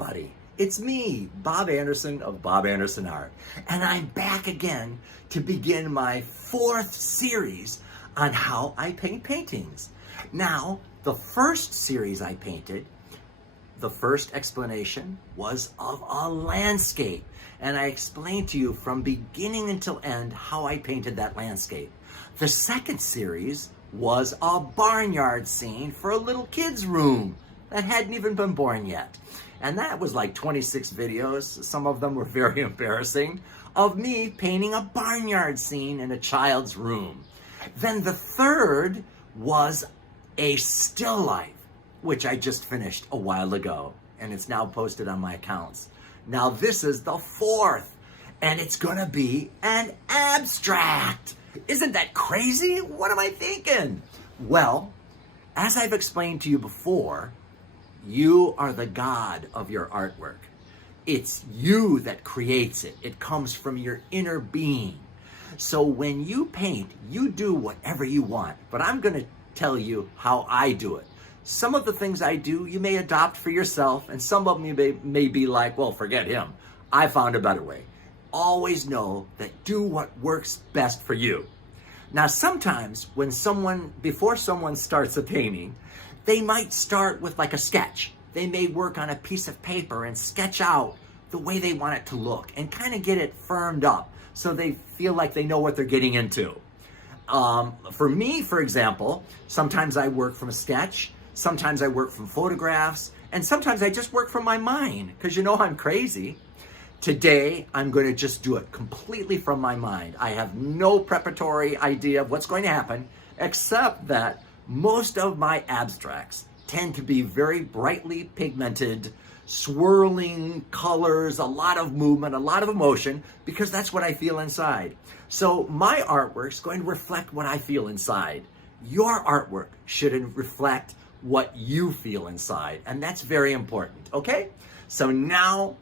everybody. It's me, Bob Anderson of Bob Anderson Art, and I'm back again to begin my 4th series on how I paint paintings. Now, the first series I painted, the first explanation was of a landscape, and I explained to you from beginning until end how I painted that landscape. The second series was a barnyard scene for a little kid's room that hadn't even been born yet. And that was like 26 videos, some of them were very embarrassing, of me painting a barnyard scene in a child's room. Then the third was a still life, which I just finished a while ago, and it's now posted on my accounts. Now this is the 4th, and it's gonna be an abstract. Isn't that crazy? What am I thinking? Well, as I've explained to you before, you are the god of your artwork. It's you that creates it. It comes from your inner being. So when you paint, you do whatever you want, but I'm gonna tell you how I do it. Some of the things I do, you may adopt for yourself, and some of them you may be like, well, forget him. I found a better way. Always know that do what works best for you. Now, sometimes before someone starts a painting, they might start with like a sketch. They may work on a piece of paper and sketch out the way they want it to look and kind of get it firmed up so they feel like they know what they're getting into. For me, for example, sometimes I work from a sketch, sometimes I work from photographs, and sometimes I just work from my mind because you know I'm crazy. Today, I'm going to just do it completely from my mind. I have no preparatory idea of what's going to happen, except that most of my abstracts tend to be very brightly pigmented, swirling colors, a lot of movement, a lot of emotion, because that's what I feel inside. So my artwork is going to reflect what I feel inside. Your artwork should reflect what you feel inside, and that's very important, okay? So now,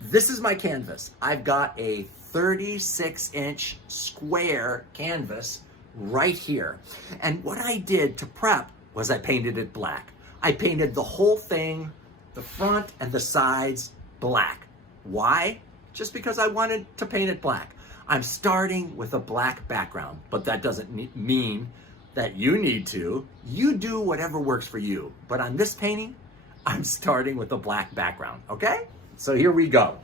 this is my canvas. I've got a 36-inch square canvas right here. And what I did to prep was I painted it black. I painted the whole thing, the front and the sides, black. Why? Just because I wanted to paint it black. I'm starting with a black background, but that doesn't mean that you need to. You do whatever works for you. But on this painting, I'm starting with a black background, okay? So here we go.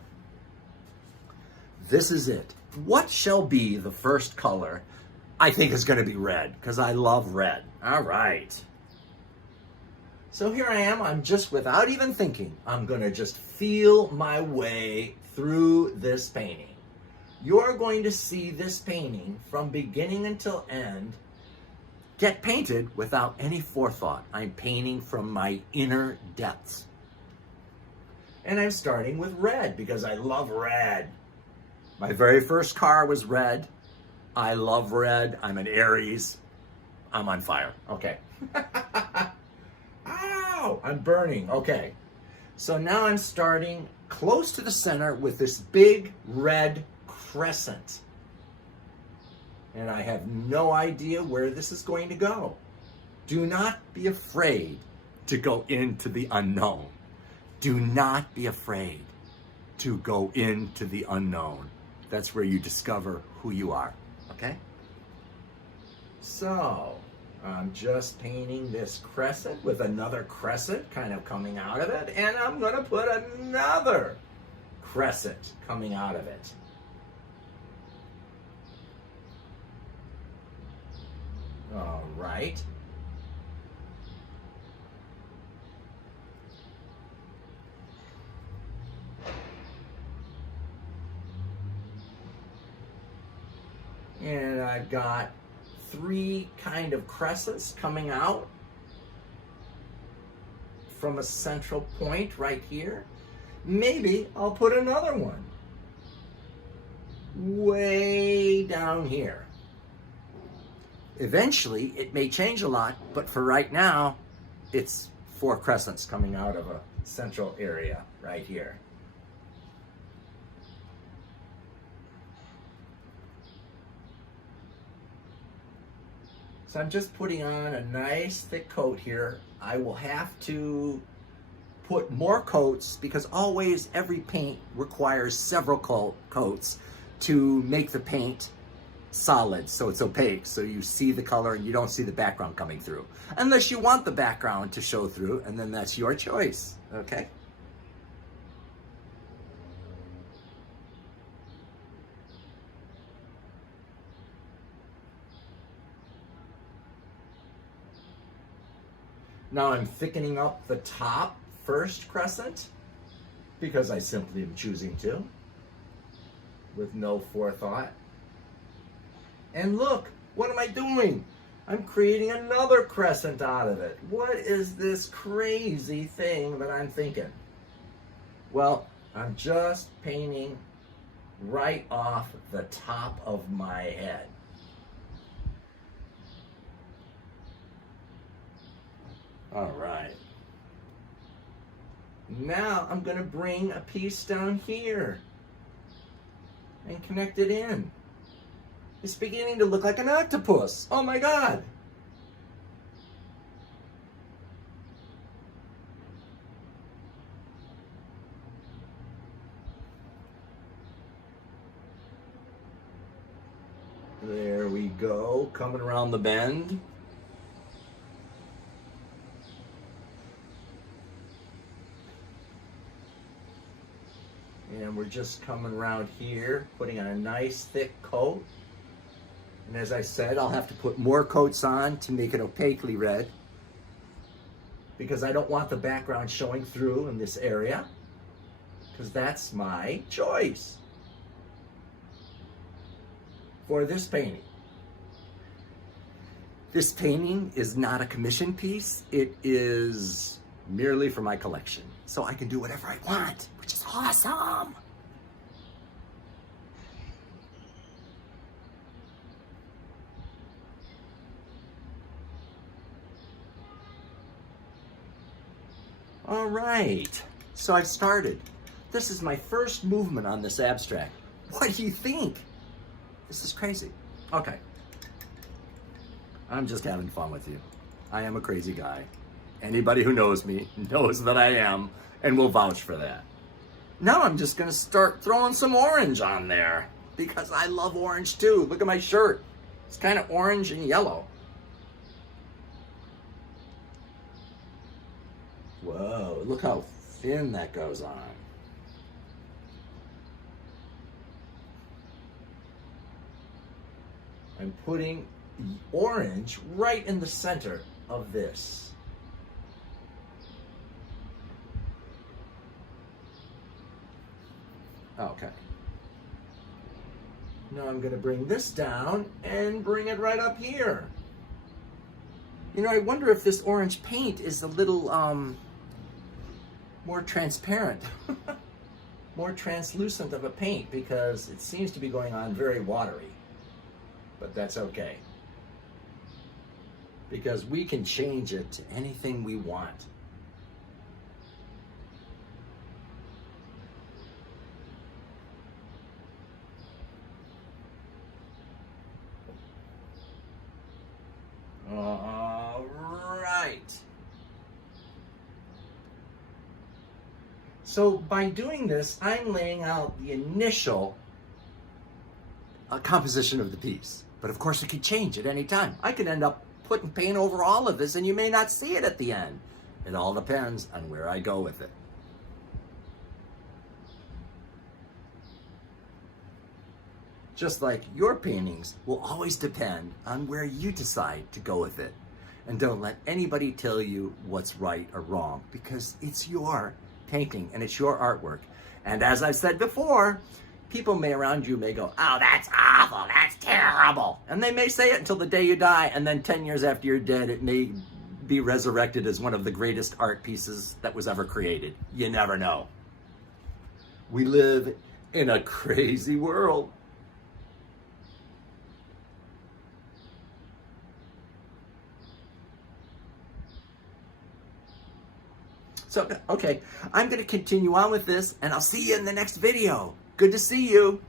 This is it. What shall be the first color? I think it's going to be red because I love red. All right. So here I am. I'm just, without even thinking, I'm going to just feel my way through this painting. You're going to see this painting from beginning until end get painted without any forethought. I'm painting from my inner depths. And I'm starting with red because I love red. My very first car was red. I love red. I'm an Aries. I'm on fire. Okay. Ow! I'm burning. Okay. So now I'm starting close to the center with this big red crescent. And I have no idea where this is going to go. Do not be afraid to go into the unknown. Do not be afraid to go into the unknown. That's where you discover who you are, okay? So, I'm just painting this crescent with another crescent kind of coming out of it, and I'm gonna put another crescent coming out of it. All right. And I've got 3 kind of crescents coming out from a central point right here. Maybe I'll put another one way down here. Eventually, it may change a lot, but for right now, it's 4 crescents coming out of a central area right here. So I'm just putting on a nice thick coat here. I will have to put more coats, because always every paint requires several coats to make the paint solid, so it's opaque, so you see the color and you don't see the background coming through. Unless you want the background to show through, and then that's your choice, okay? Now I'm thickening up the top first crescent, because I simply am choosing to, with no forethought. And look, what am I doing? I'm creating another crescent out of it. What is this crazy thing that I'm thinking? Well, I'm just painting right off the top of my head. All right. Now I'm going to bring a piece down here and connect it in. It's beginning to look like an octopus. Oh my God. There we go, coming around the bend. And we're just coming around here, putting on a nice thick coat. And as I said, I'll have to put more coats on to make it opaquely red, because I don't want the background showing through in this area, because that's my choice for this painting. This painting is not a commission piece. It is merely for my collection. So I can do whatever I want, which is awesome. All right, so I've started. This is my first movement on this abstract. What do you think? This is crazy. Okay. I'm just having fun with you. I am a crazy guy. Anybody who knows me knows that I am, and will vouch for that. Now I'm just gonna start throwing some orange on there, because I love orange too. Look at my shirt. It's kind of orange and yellow. Whoa, look how thin that goes on. I'm putting orange right in the center of this. Okay. Now I'm going to bring this down and bring it right up here. You know, I wonder if this orange paint is a little more transparent, more translucent of a paint, because it seems to be going on very watery. But that's okay, because we can change it to anything we want. All right. So by doing this, I'm laying out the initial composition of the piece. But of course, it could change at any time. I could end up putting paint over all of this, and you may not see it at the end. It all depends on where I go with it. Just like your paintings will always depend on where you decide to go with it. And don't let anybody tell you what's right or wrong, because it's your painting and it's your artwork. And as I've said before, people around you may go, oh, that's awful, that's terrible. And they may say it until the day you die, and then 10 years after you're dead, it may be resurrected as one of the greatest art pieces that was ever created. You never know. We live in a crazy world. So, okay, I'm going to continue on with this, and I'll see you in the next video. Good to see you.